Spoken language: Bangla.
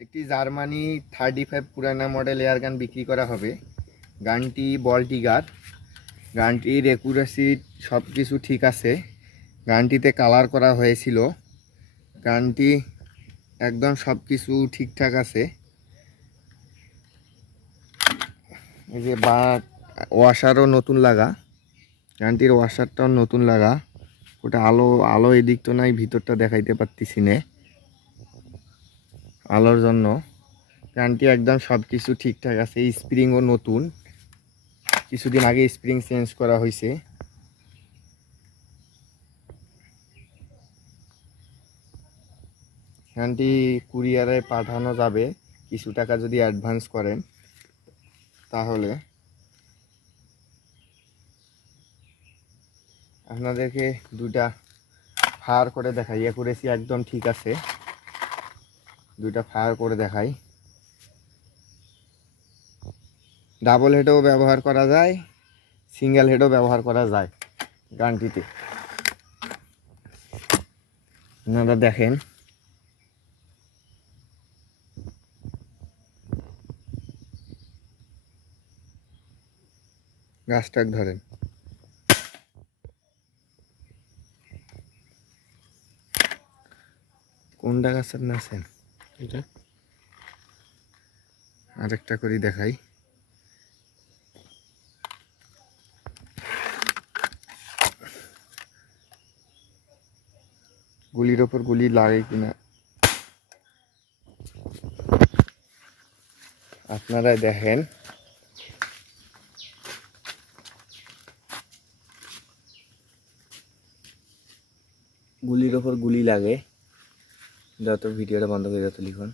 একটি জার্মানি 35 পুরানা মডেল এয়ার গান বিক্রি করা হবে। গানটি বল টিগার, গানটির অ্যাকুরেসি সব কিছু ঠিক আছে। গানটিতে কালার করা হয়েছিল। গানটি একদম সব কিছু ঠিকঠাক আছে। এই যে ওয়াশারও নতুন লাগা, গানটির ওয়াশারটাও নতুন লাগা। ওটা আলো এদিক তো নাই, ভিতরটা দেখাইতে পারতেছি না আলোর জন্য। গানটি একদম সব কিছু ঠিকঠাক আছে। স্প্রিংও নতুন, কিছুদিন আগে স্প্রিং চেঞ্জ করা হয়েছে। গানটি কুরিয়ারে পাঠানো যাবে, কিছু টাকা যদি অ্যাডভান্স করেন তাহলে। আপনাদেরকে দুইটা ফায়ার করে দেখাই, অ্যাকুরেসি একদম ঠিক আছে। দুইটা ফায়ার করে দেখাই। ডাবল হেডও ব্যবহার করা যায়, সিঙ্গেল হেডও ব্যবহার করা যায় গানটিতে। আপনারা দেখেন, গাছটাক ধরেন। কোনটা গাছের নাচেন এটা আরেকটা করে দেখাই। গুলির ওপর গুলি লাগে কিনা আপনারাই দেখেন। গুলির ওপর গুলি লাগে। যত ভিডিওটা বন্ধ করে যত লিখুন।